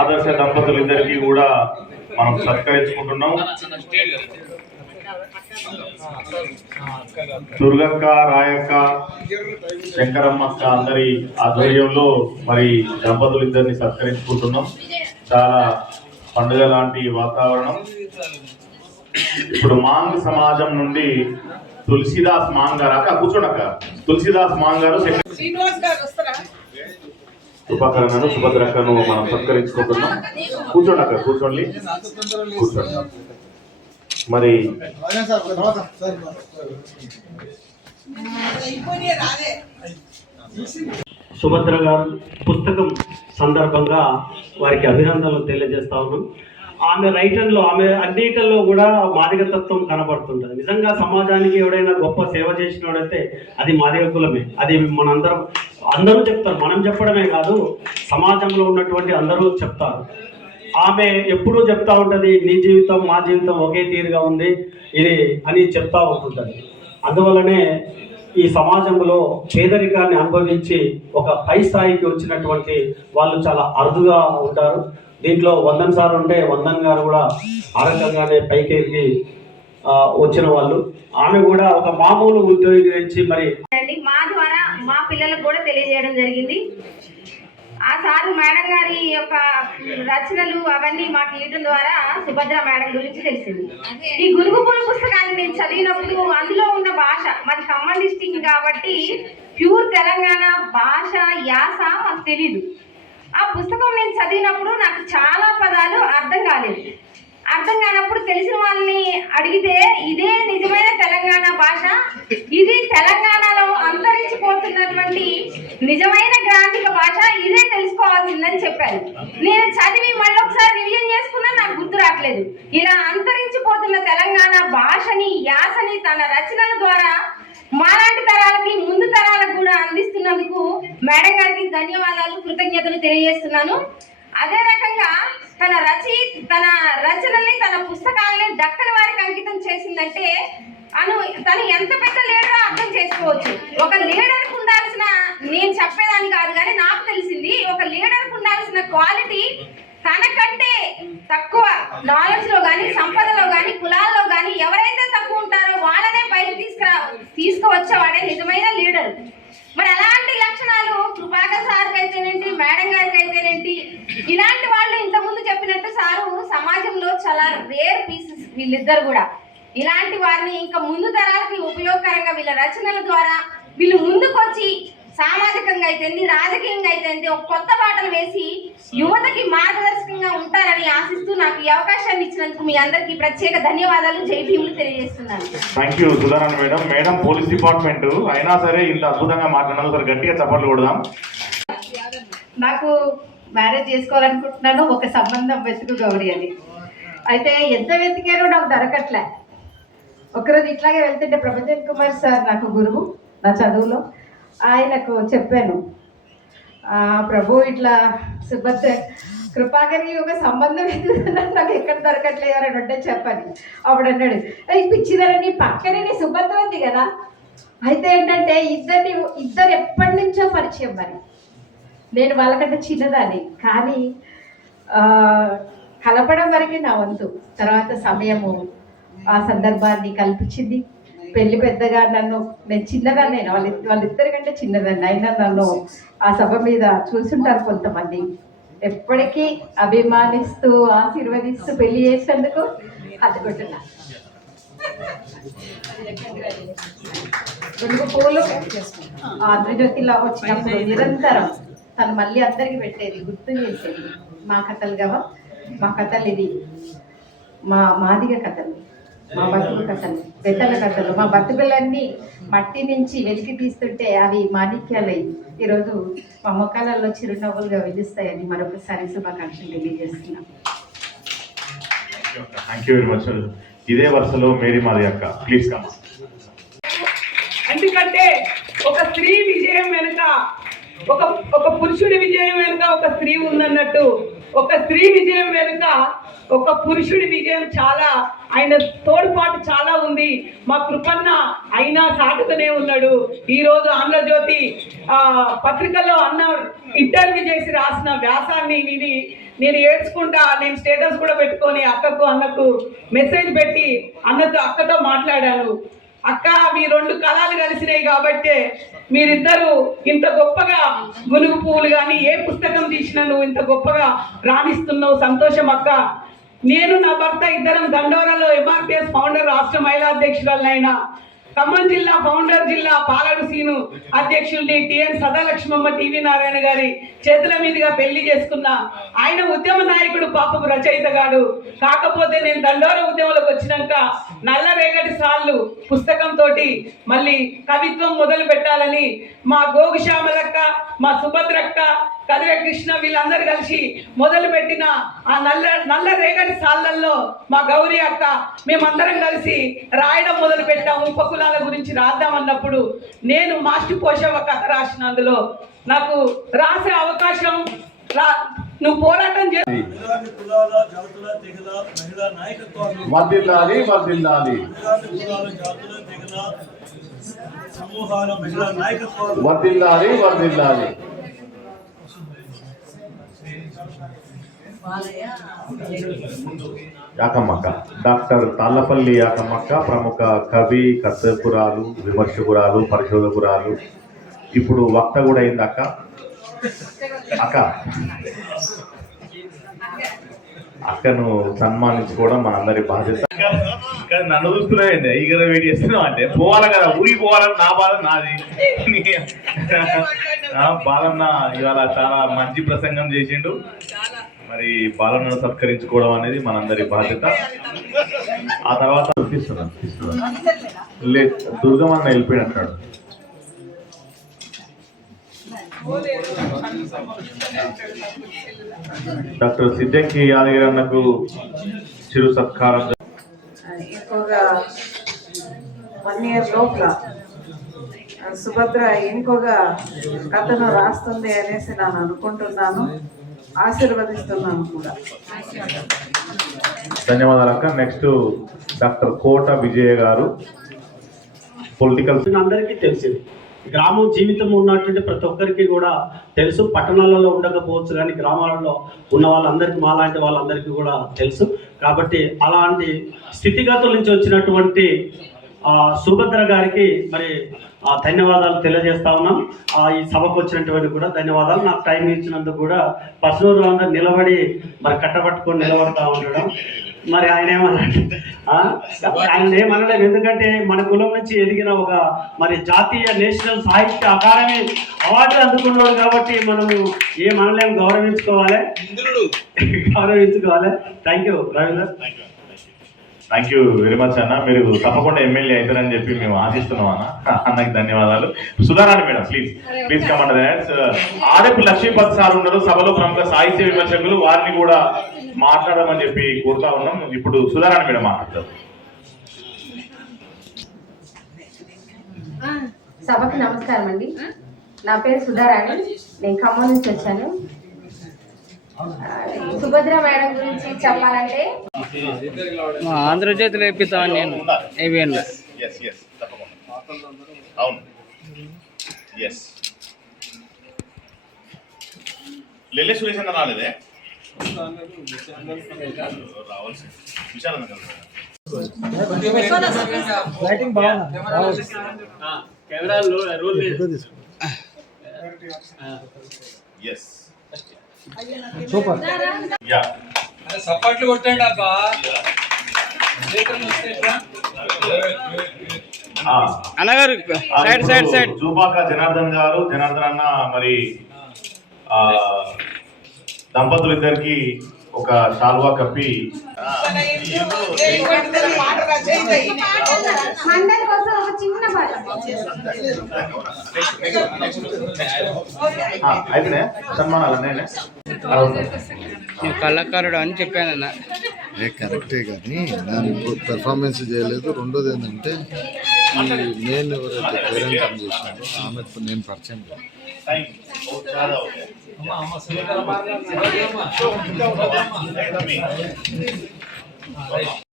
ఆదర్శ దంపతులిద్దరికీ కూడా మనం సత్కరించుకుంటున్నాం. దుర్గక్క, రాయక్క, శంకరమ్మక్క అందరి ఆధ్వర్యంలో మరి దంపతులిద్దరిని సత్కరించుకుంటున్నాం. చాలా పండుగ లాంటి వాతావరణం. ఇప్పుడు మాంగ్ సమాజం నుండి తులసిదాస్ మాంగ్ గారు, అక్క కూర్చోండక్క, తులసిదాస్ మాంగ్ గారు ఉపకరణను సుభద్రక్కను మనం సత్కరించుకుంటున్నాం. కూర్చోండి అక్క, కూర్చోండి, కూర్చోండి. మరి సుభద్ర గారు పుస్తకం సందర్భంగా వారికి అభినందనలు తెలియజేస్తా ఉన్నాం. ఆమె రైటర్లో, ఆమె అన్నిటిలో కూడా మాదిగతత్వం కనబడుతుంటుంది. నిజంగా సమాజానికి ఎవడైనా గొప్ప సేవ చేసినోడైతే అది మాదిగ కులమే. అది అందరూ చెప్తారు, మనం చెప్పడమే కాదు, సమాజంలో ఉన్నటువంటి అందరూ చెప్తారు. ఆమె ఎప్పుడూ చెప్తా ఉంటుంది, నీ జీవితం మా జీవితం ఒకే తీరుగా ఉంది ఇది అని చెప్తా ఉంటుంటుంది. అందువల్లనే ఈ సమాజంలో పేదరికాన్ని అనుభవించి ఒక పై స్థాయికి వచ్చినటువంటి వాళ్ళు చాలా అరుదుగా ఉంటారు. దీంట్లో వందన్ సార్ ఉంటే వందన్ గారు కూడా ఆ రకంగానే పైకి వచ్చిన వాళ్ళు. ఆమె కూడా ఒక మామూలు ఉద్యోగి నుంచి మరి మా ద్వారా మా పిల్లలకు కూడా తెలియజేయడం జరిగింది. ఆ సారు మేడం గారి యొక్క రచనలు అవన్నీ మాకు ఇవ్వడం ద్వారా సుభద్ర మేడం గురించి తెలిసింది. ఈ గురుగుపూల పుస్తకాన్ని నేను చదివినప్పుడు అందులో ఉన్న భాష, మాది ఖమ్మం డిస్టిక్ కాబట్టి ప్యూర్ తెలంగాణ భాష యాస మాకు తెలీదు. ఆ పుస్తకం నేను చదివినప్పుడు నాకు చాలా పదాలు అర్థం కాలేదు. అర్థం కానప్పుడు తెలిసిన వాళ్ళని అడిగితే ఇదే నిజమైన తెలంగాణ భాష, ఇది తెలంగాణలో అంతరించిపోతున్నటువంటి నిజమైన గ్రాంధిక భాష, ఇదే తెలుసుకోవాల్సిందని చెప్పారు. నేను చదివి మళ్ళీ ఒకసారి రివిజన్ చేసుకున్నా నాకు గుర్తు రావట్లేదు. ఇలా అంతరించిపోతున్న తెలంగాణ భాషని, యాసని తన రచనల ద్వారా మాలాంటి తరాలకి, ముందు తరాలకు కూడా అందిస్తున్నందుకు మేడం గారికి ధన్యవాదాలు, కృతజ్ఞతలు తెలియజేస్తున్నాను. అదే రకంగా తన రచనల్ని, తన పుస్తకాలని డక్కల వారికి అంకితం చేసిందంటే తను ఎంత పెద్ద లీడరో అర్థం చేసుకోవచ్చు. ఒక లీడర్కు ఉండాల్సిన, నేను చెప్పేదాన్ని కాదు కానీ నాకు తెలిసింది, ఒక లీడర్కు ఉండాల్సిన క్వాలిటీ తనకంటే తక్కువ నాలెడ్జ్లో కానీ, సంపదలో కానీ, కులాల్లో కానీ ఎవరైతే తక్కువ ఉంటారో వాళ్ళనే పైకి తీసుకువచ్చేవాడే నిజమైన లీడర్. మరి అలాంటి లక్షణాలు కృపాకర్ సార్కి అయితేనేంటి, మేడం గారికి అయితేనేంటి, ఇలాంటి వాళ్ళు ఇంతకుముందు చెప్పినట్టు సారు సమాజంలో చాలా రేర్ పీసెస్ వీళ్ళిద్దరు కూడా. ఇలాంటి వారిని ఇంకా ముందు తరాలకి ఉపయోగకరంగా వీళ్ళ రచనల ద్వారా వీళ్ళు ముందుకొచ్చి సామాజికంగా అయితేంది, రాజకీయంగా అయితేంది ఒక కొత్త బాటలు వేసి యువతకి మార్గదర్శకంగా ఉంటారని ఆశిస్తూ నాకు ఈ అవకాశాన్ని ఇచ్చినందుకు మీ అందరికీ ప్రత్యేక ధన్యవాదాలు, జై భీములు తెలియజేస్తున్నాను. Thank you Sudharani madam. Madam police department అయినా సరే ఇంత అద్భుతంగా మాట్లాడినందుకు సరే గట్టిగా చప్పట్లు కొడదాం. నాకు మ్యారేజ్ చేసుకోవాలనుకుంటున్నాను, ఒక సంబంధం వెతుకు గౌరీ అని. అయితే ఎంత వెతికారో నాకు దొరకట్లే. ఒకరోజు ఇట్లాగే వెళ్తుంటే ప్రభంజన్ కుమార్ సార్ నాకు గురువు నా చదువులో, ఆయనకు చెప్పాను, ప్రభు ఇట్లా సుభద్ర కృపాకరి ఒక సంబంధం ఎదుగుతున్నాను, నాకు ఎక్కడ దొరకట్లేదు అని అంటే చెప్పని. అప్పుడు అన్నాడు, పిచ్చిదారని పక్కనే నీ సుభద్ర ఉంది కదా. అయితే ఏంటంటే ఇద్దరు ఎప్పటి నుంచో పరిచయం. మరి నేను వాళ్ళకంటే చిన్నదాన్ని, కానీ కలపడం వరకే నా వంతు. తర్వాత సమయము ఆ సందర్భాన్ని కల్పించింది. పెళ్లి పెద్దగా నేను చిన్నదాన్ని, వాళ్ళిద్దరికంటే చిన్నదాన్ని అయినా నన్ను ఆ సభ మీద చూసుంటారు కొంతమంది. ఎప్పటికీ అభిమానిస్తూ ఆశీర్వదిస్తూ పెళ్లి చేసేందుకు అందుకుంటున్నా. రెండు పూలు ఆంధ్రజ్యోతిలో వచ్చినప్పుడు నిరంతరం తను మళ్ళీ అందరికి పెట్టేది, గుర్తు చేసేది. మా కథలు కావా, మా కథలు ఇది, మాదిగ కథలు, మా బతుకు కథలు, పెద్దల కథలు, మా బతుకులన్నీ మట్టి నుంచి వెలికి తీస్తుంటే అవి మాణిక్యాలై ఈరోజు మా ముఖాలలో చిరునవ్వులుగా వెలుస్తాయని మరొకసారి శుభాకాంక్షలు తెలియజేస్తున్నాం. Thank you very much. ఇదే వరుసలో మేరీ మాది అక్క, ప్లీజ్ కమ్. ఎందుకంటే ఒక స్త్రీ విజయం వెనుక, ఒక పురుషుడి విజయం వెనుక ఒక స్త్రీ ఉందన్నట్టు, ఒక స్త్రీ విజయం వెనుక ఒక పురుషుడి విజయం చాలా, ఆయన తోడ్పాటు చాలా ఉంది. మా కృపన్న అయినా సాటుతూనే ఉన్నాడు. ఈరోజు ఆంధ్రజ్యోతి పత్రికల్లో అన్న ఇంటర్వ్యూ చేసి రాసిన వ్యాసాన్ని విని నేను ఏడ్చుకుంటా, నేను స్టేటస్ కూడా పెట్టుకొని అక్కకు అన్నకు మెసేజ్ పెట్టి అక్కతో మాట్లాడాను. అక్క, మీ రెండు కళలు కలిసినాయి కాబట్టే మీరిద్దరూ ఇంత గొప్పగా గునుగు పువ్వులు కానీ ఏ పుస్తకం తీసినా నువ్వు ఇంత గొప్పగా రాణిస్తున్నావు. సంతోషం అక్క. నేను నా భర్త ఇద్దరం దండోరాలో ఎంఆర్పిఎస్ ఫౌండర్ రాష్ట్ర మహిళా అధ్యక్షురాలైన ఖమ్మం జిల్లా ఫౌండర్ జిల్లా పాలడు సీను అధ్యక్షుల్ని టిఎన్ సదాలక్ష్మమ్మ టీవీ నారాయణ గారి చేతుల మీదుగా పెళ్లి చేసుకున్న ఆయన ఉద్యమ నాయకుడు, పాపపు రచయితగాడు. కాకపోతే నేను దండోర ఉద్యమంలోకి వచ్చినాక నల్ల రేగడి సాళ్ళు పుస్తకంతో మళ్ళీ కవిత్వం మొదలు పెట్టాలని మా గోగుశ్యామలక్క, మా సుభద్రక్క, కదిర కృష్ణ వీళ్ళందరూ కలిసి మొదలుపెట్టిన ఆ నల్ల రేగడి సాళ్ళల్లో మా గౌరీ అక్క మేమందరం కలిసి రాయడం మొదలు పెట్టాము. ఉపకులాల గురించి రాద్దామన్నప్పుడు నేను మాస్టర్ పోషవ కథ రాసిన, అందులో నాకు రాసే అవకాశం నువ్వు పోరాటం చేసి వర్ధిల్లాలి వర్ధిల్లాలి వర్ధిల్లాలి. యాకమ్మక్క, డాక్టర్ తాళ్ళపల్లి యాకమ్మక్క ప్రముఖ కవి, కథకురాలు, విమర్శకురాలు, పరిశోధకురాలు, ఇప్పుడు వక్త కూడా అయింది అక్క. అక్కను సన్మానించుకోవడం మనందరి బాధ్యత. నన్ను చూస్తున్నాయండి, ఈగర వెయిట్ చేస్తున్నాం అంటే పోవాలి కదా, ఊరికి పోవాలని నా బాధ నాది. బాలన్న ఇవాళ చాలా మంచి ప్రసంగం చేసిండు. మరి బాలన్నను సత్కరించుకోవడం అనేది మనందరి బాధ్యత. ఆ తర్వాత తీసుకున్నాను లేదు, దుర్గమన్న వెళ్ళిపోయినట్టాడు. డాక్టర్ సిద్దంకి యాదగిరి అన్నకు చిరు సత్కారం. ఇంకొక 1 year లోపల సుభద్ర ఇంకొక కథను రాస్తుంది అనేసి నేను అనుకుంటున్నాను, ఆశీర్వదిస్తున్నాను కూడా. ధన్యవాదాలు అక్క. నెక్స్ట్ డాక్టర్ కోట విజయ గారు, పొలిటికల్. అందరికీ తెలిసింది, గ్రామం జీవితం ఉన్నటువంటి ప్రతి ఒక్కరికి కూడా తెలుసు. పట్టణాలలో ఉండకపోవచ్చు కానీ గ్రామాలలో ఉన్న వాళ్ళందరికీ, మాలాంటి వాళ్ళందరికీ కూడా తెలుసు. కాబట్టి అలాంటి స్థితిగతుల నుంచి వచ్చినటువంటి సుభద్ర గారికి మరి ధన్యవాదాలు తెలియజేస్తా ఉన్నాం. ఈ సభకు వచ్చినటువంటి కూడా ధన్యవాదాలు. నాకు టైం ఇచ్చినందుకు కూడా పసునూరు అందరూ నిలబడి మరి కట్టబట్టుకొని నిలబడతా ఉండడం. మరి ఆయన ఏమనలేదు, ఎందుకంటే మన కులం నుంచి ఎదిగిన ఒక మరి జాతీయ నేషనల్ సాహిత్య అకాడమీ అవార్డు అందుకున్నాడు కాబట్టి మనము ఏమనలేము, గౌరవించుకోవాలి. Thank you Ravindra. Thank you very much అన్న. మీరు తప్పకుండా ఎమ్మెల్యే అవుతారని చెప్పి మేము ఆశిస్తున్నాం అన్న. అన్నకి ధన్యవాదాలు. Sudharani madam, please command. Adapu Lakshmipathi sir ఉన్నారు సభలో, ప్రముఖ సాహిత్య విమర్శకులు, వారిని కూడా మాట్లాడమని చెప్పి కోరుతా ఉన్నాం. ఇప్పుడు సుధారాణి మేడం మాట్లాడతారు. సభకు నమస్కారం అండి. నా పేరు సుధారాణి, నేను ఖమ్మం నుంచి వచ్చాను. సుభద్ర మేడం గురించి చెప్పాలంటే ఆంధ్రజ్యోతిలో ఇప్పిస్తాను నేను. లెల్లె సురేష్ అన్న రాలేదే, రావాల్సి విశాలంగా సపాట్లు కొట్టండి అబ్బా. అన్నగారు సైడ్ జూబాక జనార్దన్ గారు, జనార్దన్ అన్న మరి దంపతులు ఇద్దరికి ఒక శాల్వా కప్పి అయితే సన్మానాలు నేనే కళాకారుడు అని చెప్పానన్న. కరెక్టే కానీ నేను పెర్ఫార్మెన్స్ చేయలేదు. రెండోది ఏంటంటే ఈ నేను ఎవరైతే పేరెంట్ చేసినారో ఆమెకు నేను పరిచయం కాదు. అమ్మ సురేఖ